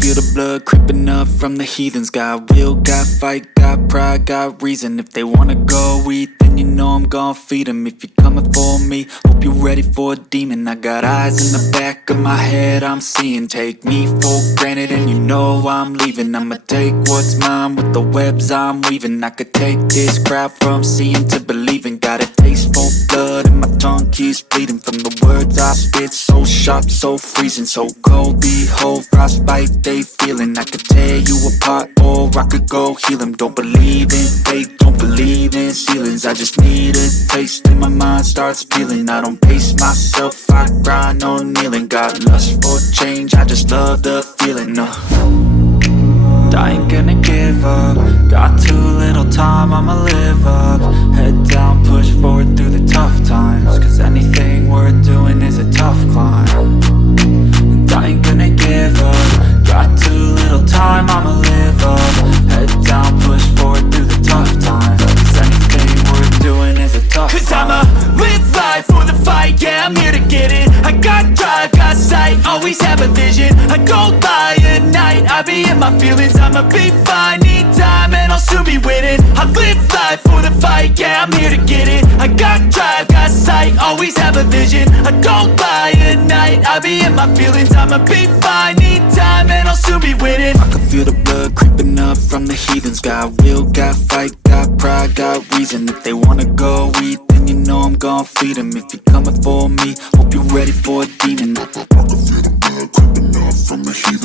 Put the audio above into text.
feel the blood creeping up from the heathens. Got will, got fight, got pride, got reason. If they wanna go eat, then you know I'm gon' feed them. If you're coming for me, hope you're ready for a demon. I got eyes in the back of my head, I'm seeing. Take me for granted and you know I'm leaving. I'ma take what's mine with the webs I'm weaving. I could take this crowd from seeing to believing. Got a taste for blood and my tongue keeps bleeding from the words I spit. So sharp, so freezing, so cold. Behold, frostbite they feeling. I could tear you apart or I could go heal them. Don't believe in fate, don't believe in ceilings. I just need a taste and my mind starts peeling. I don't pace myself, I grind on kneeling. Got lust for change, I just love the feeling. I ain't gonna give up. Got too little time, I'ma live up. Head down, push forward through the tough times. Cause anything worth doing is a tough climb. And I ain't gonna give up. Got too little time, I'ma live up. Head down, push forward through the tough times. Cause anything worth doing is a tough climb. Cause I'ma live life for the fight, yeah, I'm here to get it. I got drive, got sight, always have a vision. I go by at night, I be in my feelings. I'ma be fine, need time and I'll soon be winning. I live life for the fight, yeah, I'm here to get it. I got drive, got sight, always have a vision. I go by at night, I be in my feelings. I'ma be fine, need time and I'll soon be winning. I can feel the blood creeping up from the heathens. Got will, got fight, got pride, got reason. If they wanna go eat, then you know I'm gon' feed them. If you're coming for me, hope you're ready for a demon. I can feel the blood creeping up from the heathens.